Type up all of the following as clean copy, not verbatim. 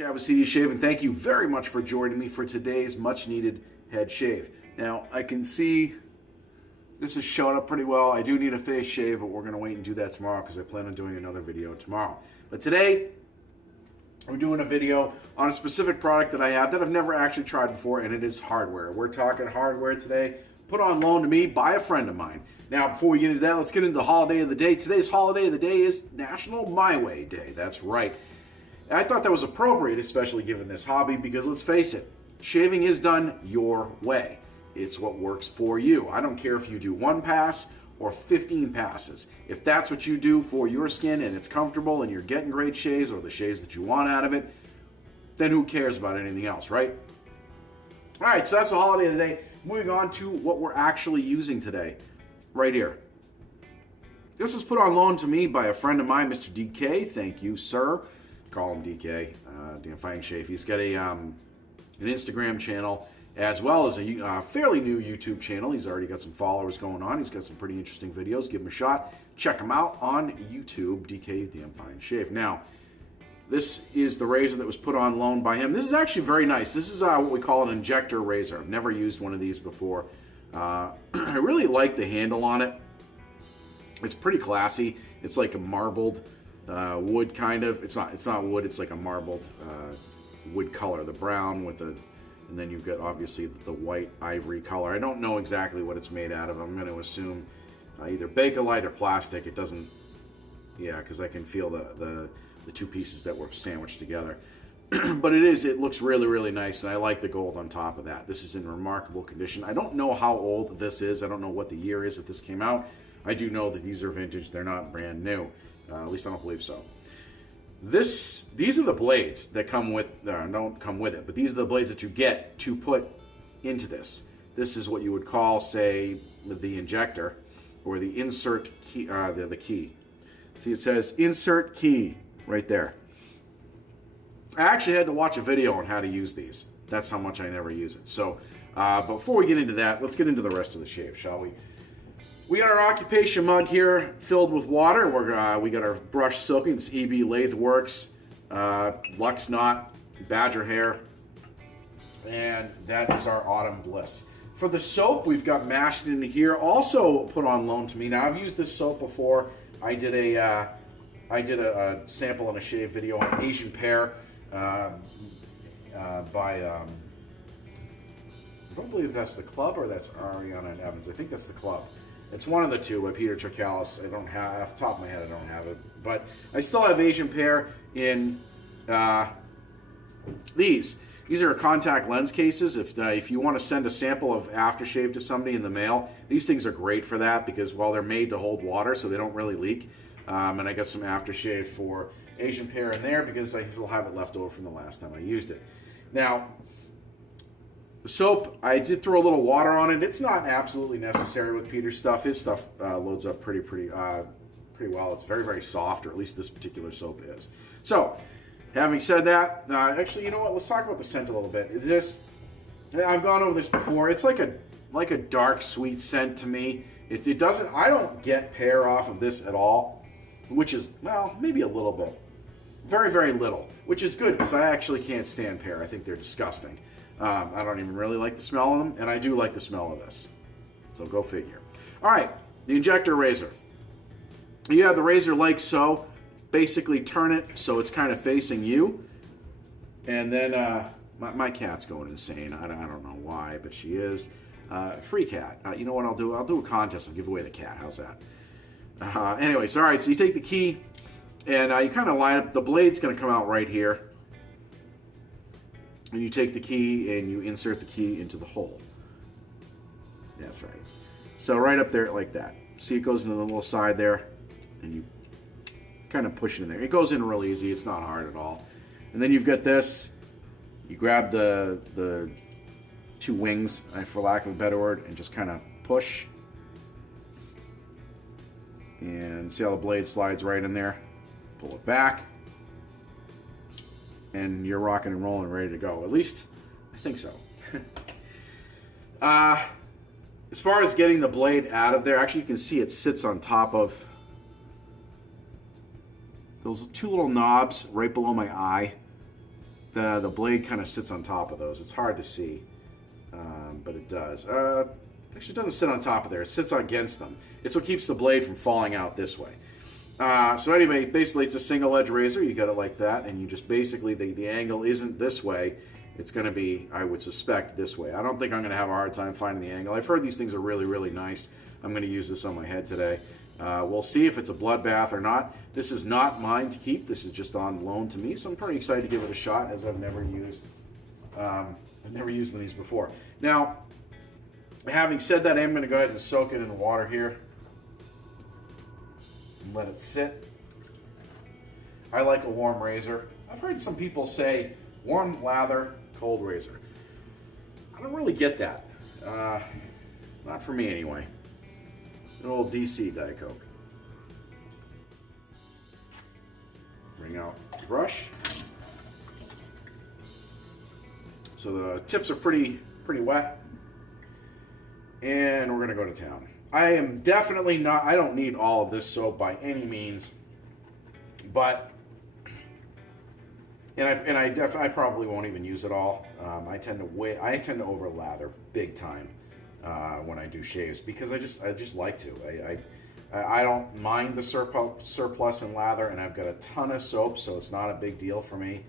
Chad with CD Shave, and thank you very much for joining me for today's much needed head shave. Now, I can see this is showing up pretty well. I do need a face shave, but we're going to wait and do that tomorrow because I plan on doing another video tomorrow. But today, we're doing a video on a specific product that I have that I've never actually tried before, and it is hardware. We're talking hardware today, put on loan to me by a friend of mine. Now, before we get into that, let's get into the holiday of the day. Today's holiday of the day is National My Way Day. That's right. I thought that was appropriate, especially given this hobby, because let's face it, shaving is done your way. It's what works for you. I don't care if you do 1 pass or 15 passes. If that's what you do for your skin and it's comfortable and you're getting great shaves or the shaves that you want out of it, then who cares about anything else, right? All right, so that's the holiday of the day. Moving on to what we're actually using today, right here. This was put on loan to me by a friend of mine, Mr. DK. Thank you, sir. Call him DK, Dan Fine Shave. He's got an Instagram channel as well as a fairly new YouTube channel. He's already got some followers going on. He's got some pretty interesting videos. Give him a shot. Check him out on YouTube, DK, Dan Fine Shave. Now, this is the razor that was put on loan by him. This is actually very nice. This is what we call an injector razor. I've never used one of these before. I really like the handle on it. It's pretty classy. It's like a marbled wood kind of. It's not wood. It's like a marbled wood color. The brown with the, and then you've got obviously the white ivory color. I don't know exactly what it's made out of. I'm going to assume either Bakelite or plastic. It doesn't, yeah, because I can feel the two pieces that were sandwiched together. But it looks really, really nice, and I like the gold on top of that. This is in remarkable condition. I don't know how old this is. I don't know what the year is that this came out. I do know that these are vintage. They're not brand new. At least I don't believe so. These are the blades that come with, don't come with it, but these are the blades that you get to put into this. This is what you would call, say, the injector or the insert key, the key. See, it says insert key right there. I actually had to watch a video on how to use these. That's how much I never use it. So, before we get into that, let's get into the rest of the shave, shall we? We got our occupation mug here filled with water. We got our brush soaking. It's EB Lathe Works, Lux Knot, Badger Hair, and that is our Autumn Bliss. For the soap, we've got mashed into here, also put on loan to me. Now, I've used this soap before. I did a sample and a shave video on Asian Pear by, I don't believe that's the Club or that's Ariana and Evans. I think that's the Club. It's one of the two by Peter Chakalis. I don't have, off the top of my head, I don't have it. But I still have Asian Pear in these. These are contact lens cases. If you want to send a sample of aftershave to somebody in the mail, these things are great for that because, well, they're made to hold water, so they don't really leak. And I got some aftershave for Asian Pear in there because I still have it left over from the last time I used it. Now, the soap, I did throw a little water on it. It's not absolutely necessary with Peter's stuff. His stuff loads up pretty well. It's very, very soft, or at least this particular soap is. So, having said that, actually, you know what? Let's talk about the scent a little bit. I've gone over this before. It's like a dark, sweet scent to me. It doesn't. I don't get pear off of this at all, which is, well, maybe a little bit. Very, very little, which is good because I actually can't stand pear. I think they're disgusting. I don't even really like the smell of them, and I do like the smell of this. So go figure. All right, the injector razor. You have the razor like so. Basically turn it so it's kind of facing you. And then, my cat's going insane. I don't know why, but she is. Free cat. You know what I'll do? I'll do a contest and give away the cat. How's that? Anyways, all right, so you take the key, and you kind of line up. The blade's going to come out right here. And you take the key and you insert the key into the hole. That's right. So right up there like that. See, it goes into the little side there, and you kind of push it in there. It goes in real easy. It's not hard at all. And then you've got this. You grab the two wings, for lack of a better word, and just kind of push. And see how the blade slides right in there? Pull it back. And you're rocking and rolling, ready to go. At least, I think so. As far as getting the blade out of there, actually you can see it sits on top of those two little knobs right below my eye. the blade kind of sits on top of those. It's hard to see, but it does. Actually, it doesn't sit on top of there. It sits against them. It's what keeps the blade from falling out this way. So anyway, basically it's a single edge razor. You got it like that, and you just basically, the angle isn't this way. It's going to be, I would suspect, this way. I don't think I'm going to have a hard time finding the angle. I've heard these things are really, really nice. I'm going to use this on my head today. We'll see if it's a bloodbath or not. This is not mine to keep. This is just on loan to me, so I'm pretty excited to give it a shot, as I've never used one of these before. Now, having said that, I'm going to go ahead and soak it in water here and let it sit. I like a warm razor. I've heard some people say warm lather, cold razor. I don't really get that. Not for me anyway. An old DC Diet Coke. Bring out the brush. So the tips are pretty wet. And we're gonna go to town. I am definitely not, I don't need all of this soap by any means, but, I probably won't even use it all. I tend to over lather big time when I do shaves, because I just like to. I don't mind the surplus in lather, and I've got a ton of soap, so it's not a big deal for me.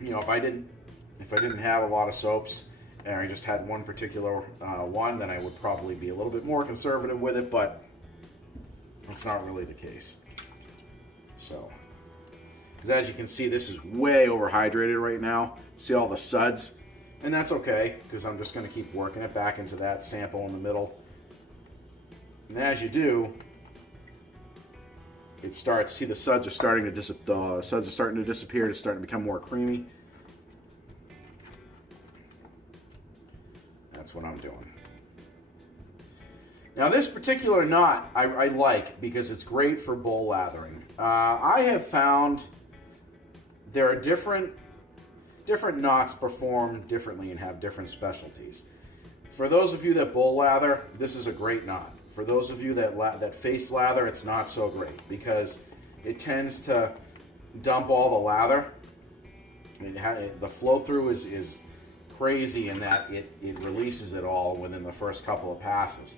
You know, if I didn't have a lot of soaps, and I just had one particular one, then I would probably be a little bit more conservative with it, but that's not really the case. So, because as you can see, this is way overhydrated right now. See all the suds? And that's okay, because I'm just going to keep working it back into that sample in the middle. And as you do, it starts, see the suds are starting to disappear, it's starting to become more creamy. That's what I'm doing. Now this particular knot I like because it's great for bowl lathering. I have found there are different knots perform differently and have different specialties. For those of you that bowl lather, this is a great knot. For those of you that face lather, it's not so great because it tends to dump all the lather. The flow through is crazy in that it releases it all within the first couple of passes.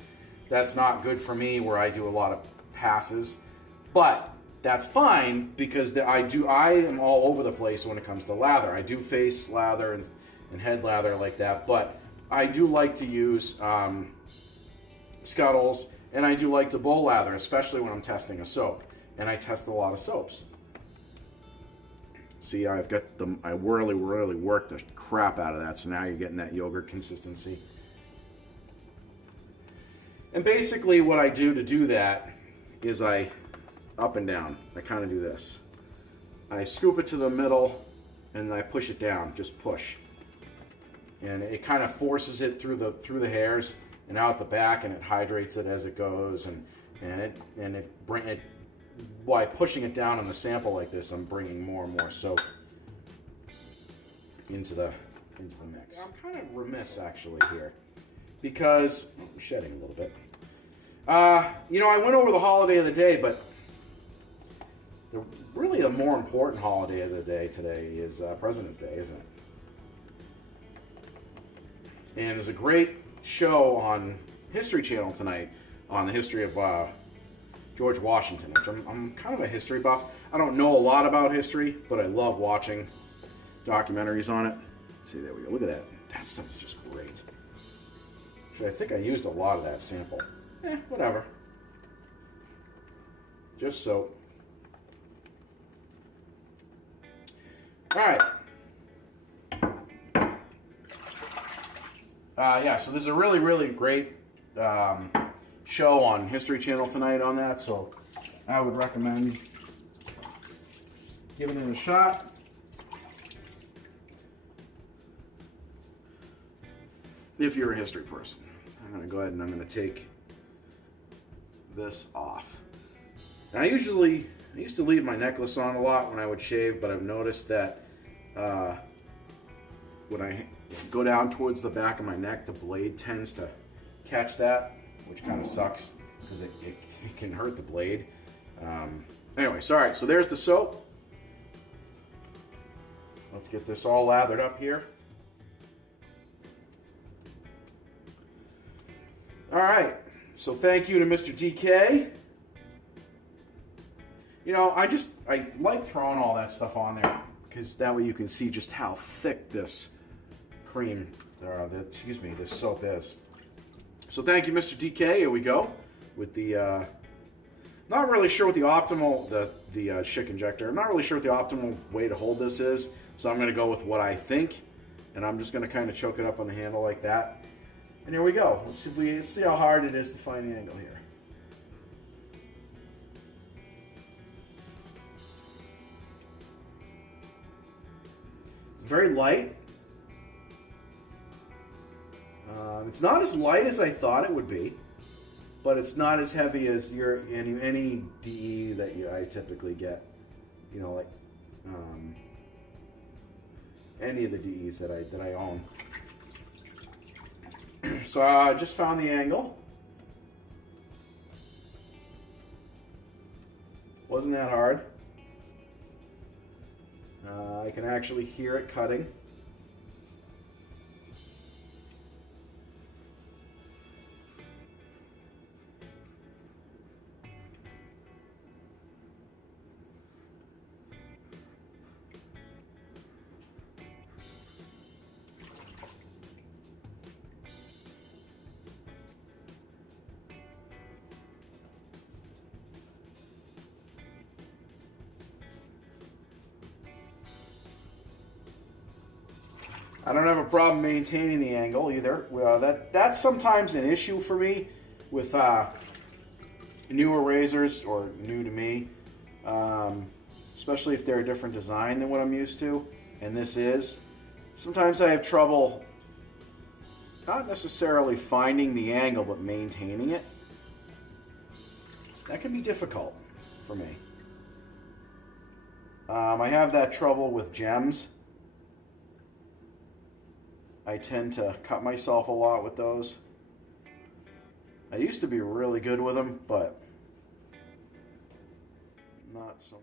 That's not good for me where I do a lot of passes, but that's fine because I am all over the place when it comes to lather. I do face lather and head lather like that, but I do like to use scuttles, and I do like to bowl lather, especially when I'm testing a soap, and I test a lot of soaps. See, I've got them. I really worked the crap out of that, so now you're getting that yogurt consistency. And basically what I do to do that is I up and down. I kind of do this. I scoop it to the middle and I push it down, just push. And it kind of forces it through the hairs and out the back, and it hydrates it as it goes, by pushing it down in the sample like this, I'm bringing more and more soap into the mix. I'm kind of remiss actually here because I'm shedding a little bit. You know, I went over the holiday of the day, but really the more important holiday of the day today is President's Day, isn't it? And there's a great show on History Channel tonight on the history of George Washington, which I'm kind of a history buff. I don't know a lot about history, but I love watching documentaries on it. See, there we go. Look at that. That stuff is just great. Actually, I think I used a lot of that sample. Whatever. Just soap. All right. Yeah, so there's a really great show on History Channel tonight on that, so I would recommend giving it a shot. If you're a history person. I'm going to go ahead and I'm going to take this off. Now, I used to leave my necklace on a lot when I would shave, but I've noticed that when I go down towards the back of my neck, the blade tends to catch that, which kind of sucks because it can hurt the blade. Anyway, so all right, so there's the soap. Let's get this all lathered up here. All right, so thank you to Mr. DK. You know, I like throwing all that stuff on there because that way you can see just how thick this this soap is. So thank you, Mr. DK. Here we go with the, not really sure what the optimal, the Schick Injector, I'm not really sure what the optimal way to hold this is, so I'm going to go with what I think, and I'm just going to kind of choke it up on the handle like that. And here we go. Let's see how hard it is to find the angle here. It's very light. It's not as light as I thought it would be, but it's not as heavy as any DE that I typically get. You know, like any of the DEs that I own. So I just found the angle. Wasn't that hard. I can actually hear it cutting. I don't have a problem maintaining the angle either. That's sometimes an issue for me with newer razors, or new to me, especially if they're a different design than what I'm used to, and this is. Sometimes I have trouble not necessarily finding the angle, but maintaining it. That can be difficult for me. I have that trouble with gems. I tend to cut myself a lot with those. I used to be really good with them, but not so much.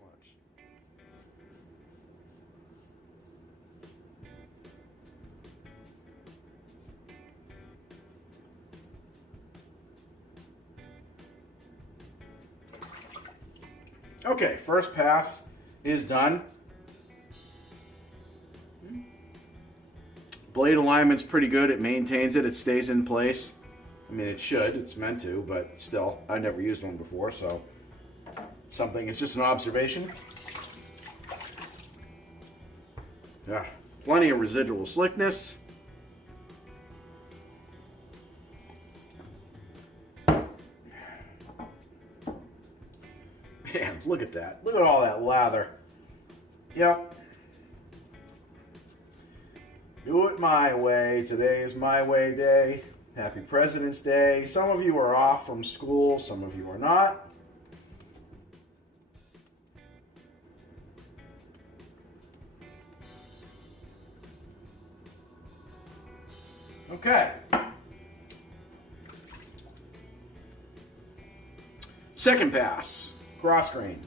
Okay, first pass is done. Blade alignment's pretty good. It maintains it. It stays in place. I mean, it should. It's meant to, but still, I never used one before, so it's just an observation. Yeah, plenty of residual slickness. Man, look at that. Look at all that lather. Yep. Do it my way. Today is my way day. Happy President's Day. Some of you are off from school, some of you are not. Okay. Second pass, cross grain.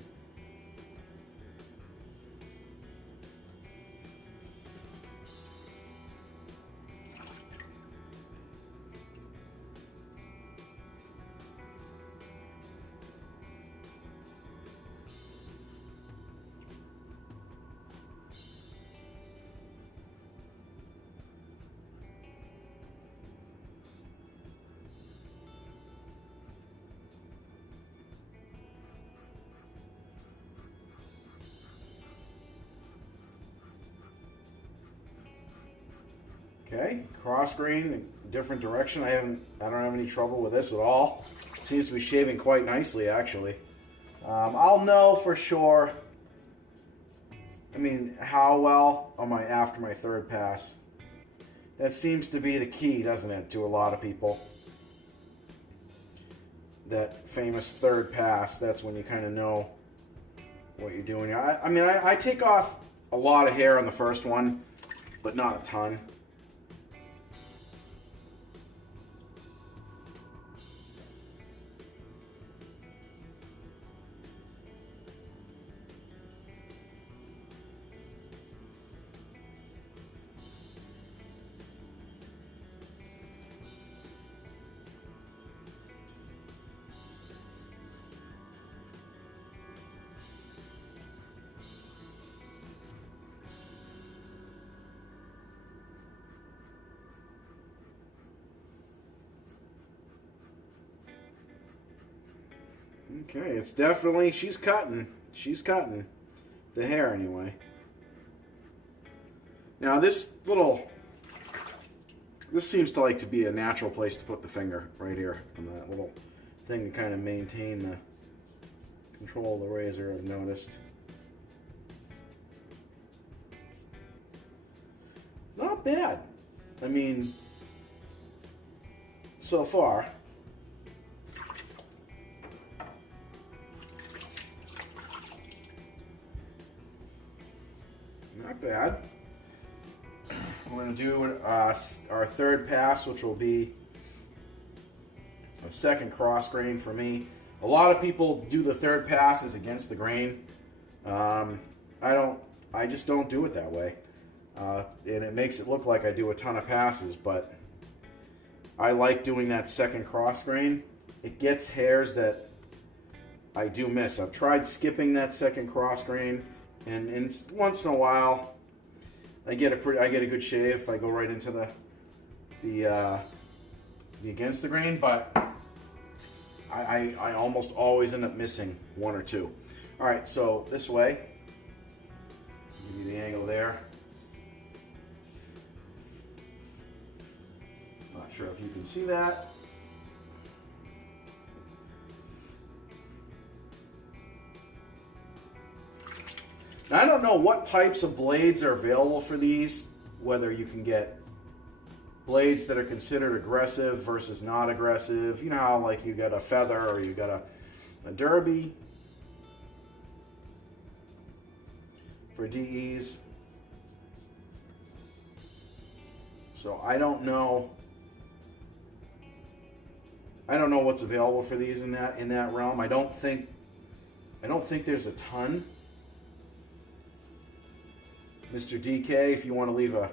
Okay, cross grain, different direction. I don't have any trouble with this at all. Seems to be shaving quite nicely, actually. I'll know for sure. I mean, how well after my third pass. That seems to be the key, doesn't it, to a lot of people? That famous third pass. That's when you kind of know what you're doing. I take off a lot of hair on the first one, but not a ton. Okay, it's definitely, she's cutting. She's cutting the hair anyway. Now this seems to like to be a natural place to put the finger right here on that little thing to kind of maintain the control of the razor, I've noticed. Not bad. I mean, so far. Not bad. We're going to do our third pass, which will be a second cross grain for me. A lot of people do the third pass as against the grain. I just don't do it that way. And it makes it look like I do a ton of passes, but I like doing that second cross grain. It gets hairs that I do miss. I've tried skipping that second cross grain, and once in a while I get a good shave if I go right into the against the grain, but I almost always end up missing one or two. All right, so this way, give you the angle there. Not sure if you can see that. Now, I don't know what types of blades are available for these, whether you can get blades that are considered aggressive versus not aggressive. You know how like you got a feather or you got a derby for DEs. So I don't know what's available for these in that realm. I don't think there's a ton. Mr. DK, if you want to leave a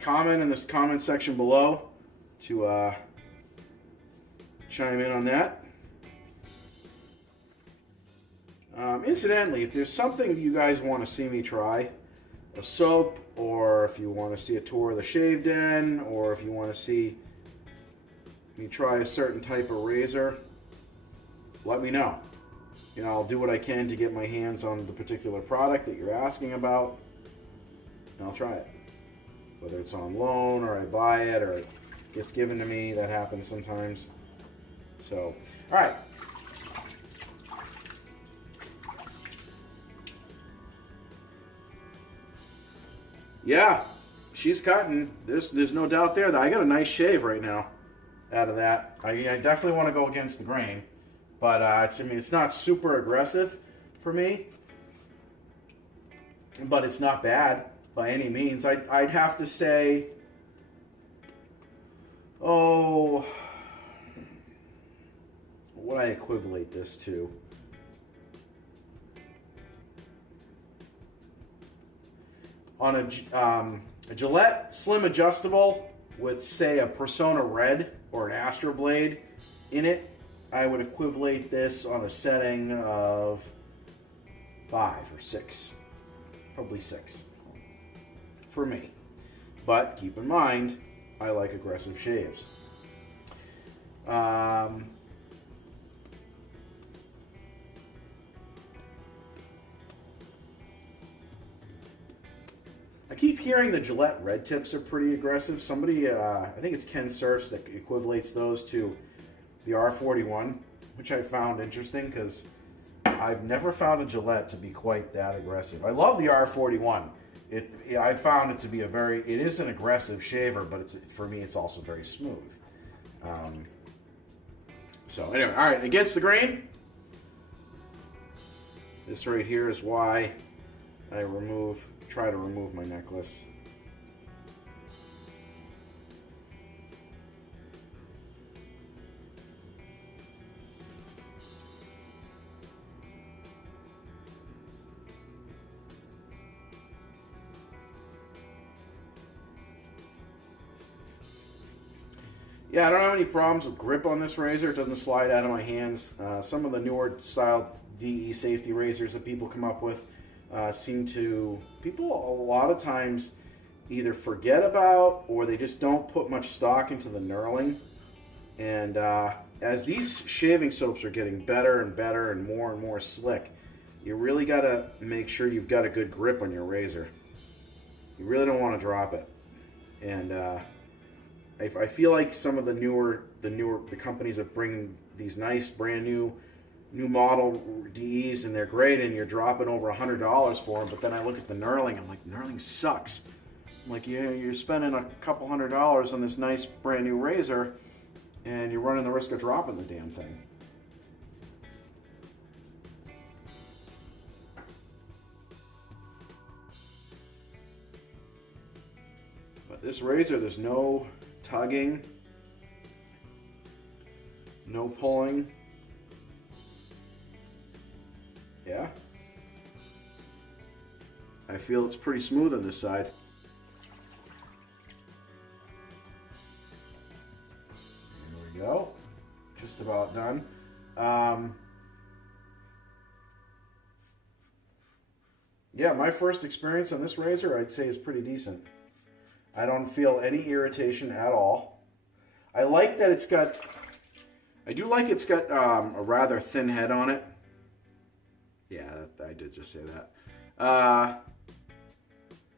comment in this comment section below to chime in on that. Incidentally, if there's something you guys want to see me try, a soap, or if you want to see a tour of the shave den, or if you want to see me try a certain type of razor, let me know. You know, I'll do what I can to get my hands on the particular product that you're asking about, and I'll try it. Whether it's on loan, or I buy it, or it gets given to me, that happens sometimes. So, all right. Yeah, she's cutting. There's no doubt there that I got a nice shave right now out of that. I definitely want to go against the grain. But it's not super aggressive for me, but it's not bad by any means. I'd have to say, what would I equivalent this to? On a Gillette Slim Adjustable with, say, a Persona Red or an Astro Blade in it, I would equivalent this on a setting of 5 or 6. Probably 6 for me. But keep in mind, I like aggressive shaves. I keep hearing the Gillette Red Tips are pretty aggressive. Somebody, I think it's Ken Surfs that equivalents those to the R41, which I found interesting because I've never found a Gillette to be quite that aggressive. I love the R41. I found it to be it is an aggressive shaver, but for me it's also very smooth. So anyway, all right, against the grain. This right here is why I try to remove my necklace. Yeah, I don't have any problems with grip on this razor. It doesn't slide out of my hands. Some of the newer style DE safety razors that people come up with people a lot of times either forget about or they just don't put much stock into the knurling And as these shaving soaps are getting better and better and more slick, you really got to make sure you've got a good grip on your razor. You really don't want to drop it. And I feel like some of the companies that bring these nice brand new model DEs, and they're great, and you're dropping over $100 for them. But then I look at the knurling, I'm like, knurling sucks. I'm like, you're spending a couple $100 on this nice brand new razor, and you're running the risk of dropping the damn thing. But this razor, there's no tugging, no pulling. Yeah. I feel it's pretty smooth on this side. There we go. Just about done. Yeah, my first experience on this razor, I'd say, is pretty decent. I don't feel any irritation at all. I like that it's got, I do like it's got a rather thin head on it. Yeah, I did just say that.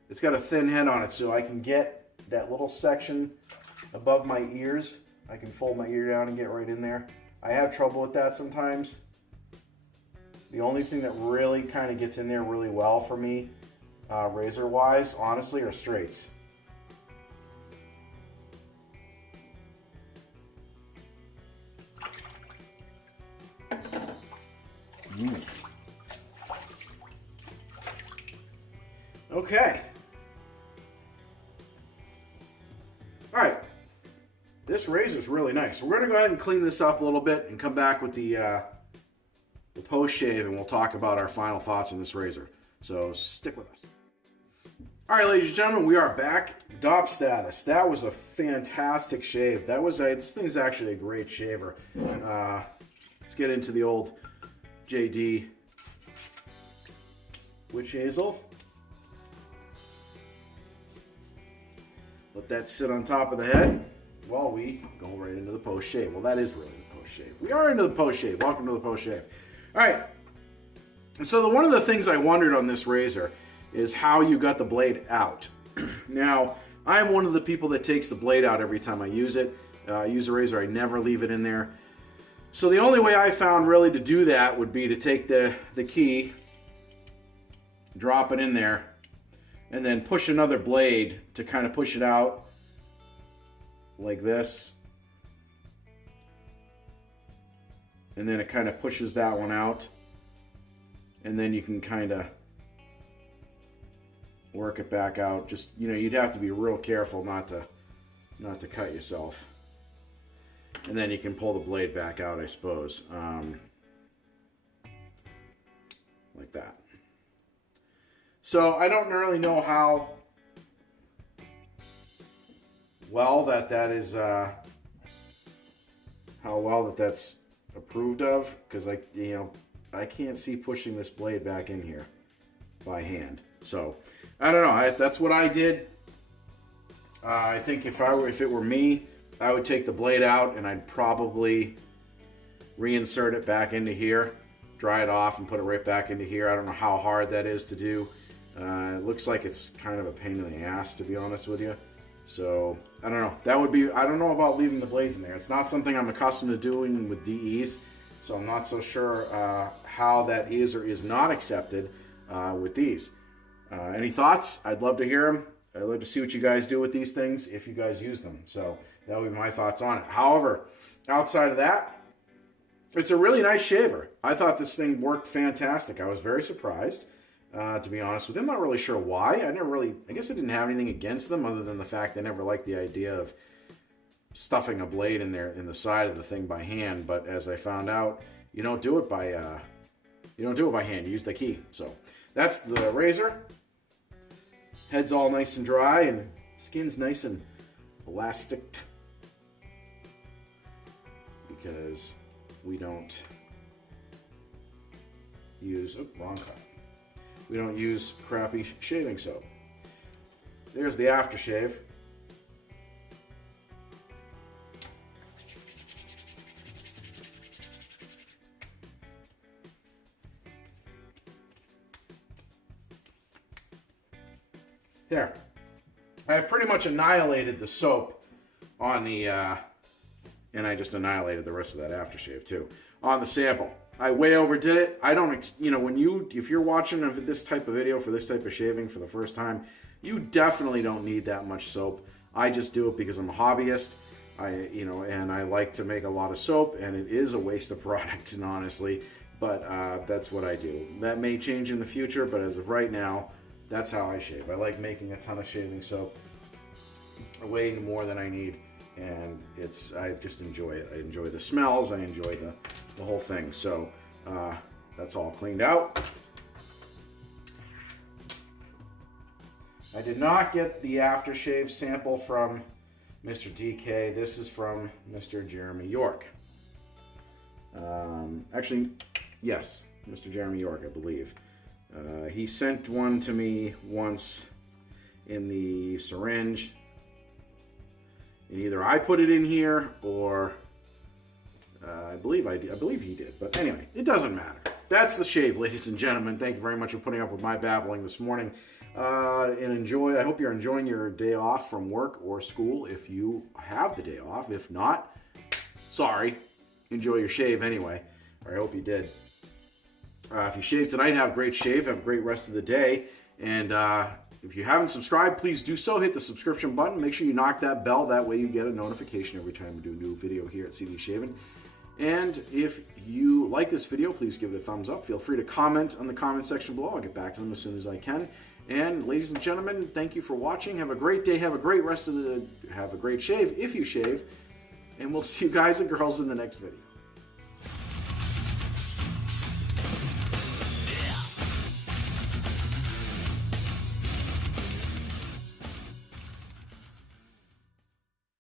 It's got a thin head on it, so I can get that little section above my ears. I can fold my ear down and get right in there. I have trouble with that sometimes. The only thing that really kind of gets in there really well for me, razor-wise, honestly, are straights. Okay. All right. This razor is really nice. We're going to go ahead and clean this up a little bit and come back with the post shave, and we'll talk about our final thoughts on this razor. So stick with us. All right, ladies and gentlemen, we are back. DOP status. That was a fantastic shave. This thing's actually a great shaver. Let's get into the old JD witch hazel. Let that sit on top of the head while we go right into the post shave. Well, that is really the post shave. We are into the post shave. Welcome to the post shave. All right. So one of the things I wondered on this razor is how you got the blade out. Now, I'm one of the people that takes the blade out every time I use it. I use a razor, I never leave it in there. So the only way I found really to do that would be to take the key, drop it in there, and then push another blade to kind of push it out like this. And then it kind of pushes that one out. And then you can kind of work it back out. Just, you'd have to be real careful not to cut yourself. And then you can pull the blade back out, I suppose. Like that. So I don't really know how well that's approved of, because I can't see pushing this blade back in here by hand. So I don't know. That's what I did. I think if it were me, I would take the blade out and I'd probably reinsert it back into here, dry it off, and put it right back into here. I don't know how hard that is to do. It looks like it's kind of a pain in the ass, to be honest with you. So I don't know. I don't know about leaving the blades in there. It's not something I'm accustomed to doing with DEs, so I'm not so sure how that is or is not accepted with these. Any thoughts? I'd love to hear them. I'd love to see what you guys do with these things if you guys use them. So that would be my thoughts on it. However, outside of that, it's a really nice shaver. I thought this thing worked fantastic. I was very surprised, to be honest with you. I'm not really sure why. I guess I didn't have anything against them other than the fact I never liked the idea of stuffing a blade in there in the side of the thing by hand. But as I found out, you don't do it by hand. You use the key. So that's the razor. Head's all nice and dry and skin's nice and elastic, because we don't use, wrong cut. We don't use crappy shaving soap. There's the aftershave. There. I pretty much annihilated the soap on the, and I just annihilated the rest of that aftershave too, on the sample. I way overdid it. I don't, you know, if you're watching this type of video for this type of shaving for the first time, you definitely don't need that much soap. I just do it because I'm a hobbyist. And I like to make a lot of soap, and it is a waste of product, and honestly, but that's what I do. That may change in the future, but as of right now, that's how I shave. I like making a ton of shaving soap, way more than I need, and I just enjoy it. I enjoy the smells, I enjoy the whole thing. So that's all cleaned out. I did not get the aftershave sample from Mr. DK. This is from Mr. Jeremy York. Actually, yes, Mr. Jeremy York, I believe. He sent one to me once in the syringe. And either I put it in here or I believe he did. But anyway, it doesn't matter. That's the shave, ladies and gentlemen. Thank you very much for putting up with my babbling this morning. And enjoy. I hope you're enjoying your day off from work or school if you have the day off. If not, sorry. Enjoy your shave anyway. Or I hope you did. If you shave tonight, have a great shave. Have a great rest of the day. And if you haven't subscribed, please do so. Hit the subscription button. Make sure you knock that bell. That way you get a notification every time we do a new video here at CD Shaving. And if you like this video, please give it a thumbs up. Feel free to comment on the comment section below. I'll get back to them as soon as I can. And ladies and gentlemen, thank you for watching. Have a great day. Have a great have a great shave if you shave. And we'll see you guys and girls in the next video.